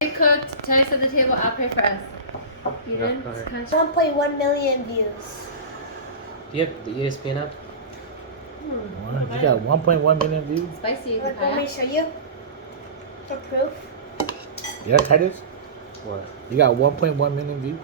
We cooked. Titus at the table. I'll pay for us. You No, did? go ahead. 1.1 million views. Do you have the ESPN app? Wow, you got 1.1 million views. Spicy. Look, want me to show you? For proof. Yeah, Titus, What? you got 1.1 million views.